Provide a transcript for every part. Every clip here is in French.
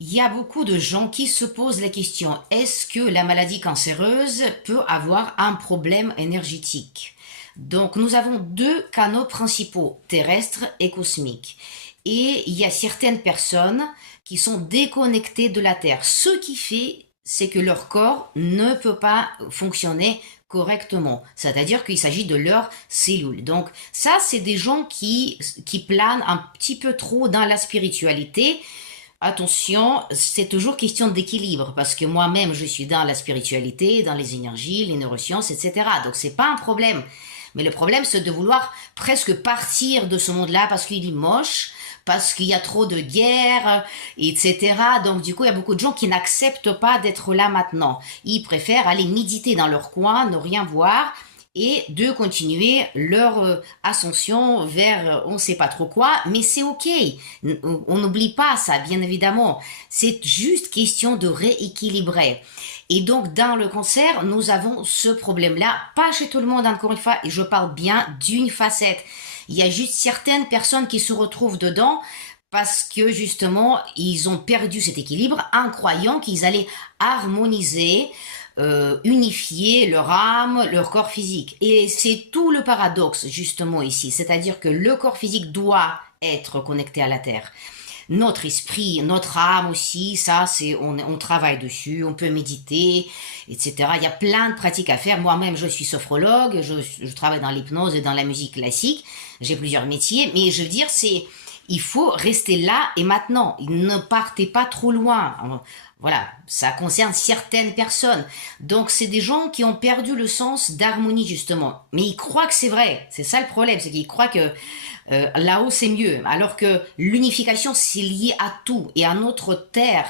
Il y a beaucoup de gens qui se posent la question, est-ce que la maladie cancéreuse peut avoir un problème énergétique? Donc, nous avons deux canaux principaux, terrestres et cosmiques. Et il y a certaines personnes qui sont déconnectées de la Terre. Ce qui fait, c'est que leur corps ne peut pas fonctionner correctement. C'est-à-dire qu'il s'agit de leurs cellules. Donc, ça, c'est des gens qui planent un petit peu trop dans la spiritualité. Attention, c'est toujours question d'équilibre parce que moi-même je suis dans la spiritualité, dans les énergies, les neurosciences, etc. Donc c'est pas un problème. Mais le problème c'est de vouloir presque partir de ce monde-là parce qu'il est moche, parce qu'il y a trop de guerres, etc. Donc du coup il y a beaucoup de gens qui n'acceptent pas d'être là maintenant. Ils préfèrent aller méditer dans leur coin, ne rien voir et de continuer leur ascension vers on ne sait pas trop quoi, mais c'est ok. On n'oublie pas ça, bien évidemment. C'est juste question de rééquilibrer. Et donc, dans le cancer, nous avons ce problème-là, pas chez tout le monde, encore une fois, et je parle bien d'une facette. Il y a juste certaines personnes qui se retrouvent dedans parce que justement, ils ont perdu cet équilibre en croyant qu'ils allaient harmoniser unifier leur âme, leur corps physique. Et c'est tout le paradoxe justement ici, c'est-à-dire que le corps physique doit être connecté à la Terre. Notre esprit, notre âme aussi, ça c'est on travaille dessus, on peut méditer, etc. Il y a plein de pratiques à faire. Moi-même, je suis sophrologue, je travaille dans l'hypnose et dans la musique classique. J'ai plusieurs métiers, mais je veux dire, il faut rester là et maintenant. Ne partez pas trop loin. Voilà, ça concerne certaines personnes. Donc, c'est des gens qui ont perdu le sens d'harmonie, justement. Mais ils croient que c'est vrai. C'est ça le problème, c'est qu'ils croient que là-haut, c'est mieux. Alors que l'unification, c'est lié à tout et à notre terre.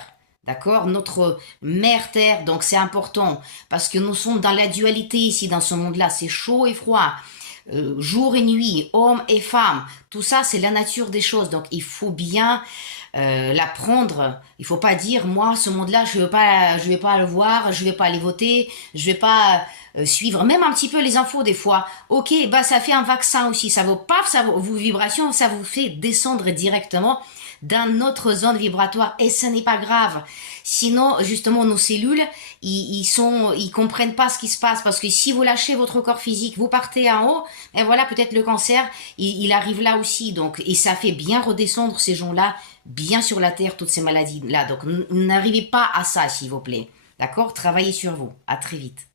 D'accord? Notre mère terre. Donc, c'est important. Parce que nous sommes dans la dualité ici, dans ce monde-là. C'est chaud et froid. Jour et nuit, hommes et femmes, tout ça c'est la nature des choses, donc il faut bien l'apprendre. Il faut pas dire moi ce monde-là je vais pas le voir, je vais pas aller voter, je vais pas suivre même un petit peu les infos des fois. Ok, bah ça fait un vaccin aussi, ça vous paf, vos vibrations, ça vous fait descendre directement dans notre zone vibratoire et ce n'est pas grave. Sinon, justement, nos cellules, ils comprennent pas ce qui se passe parce que si vous lâchez votre corps physique, vous partez en haut, et voilà, peut-être le cancer, il arrive là aussi. Donc, et ça fait bien redescendre ces gens-là, bien sur la terre, toutes ces maladies-là. Donc, n'arrivez pas à ça, s'il vous plaît. D'accord? Travaillez sur vous. À très vite.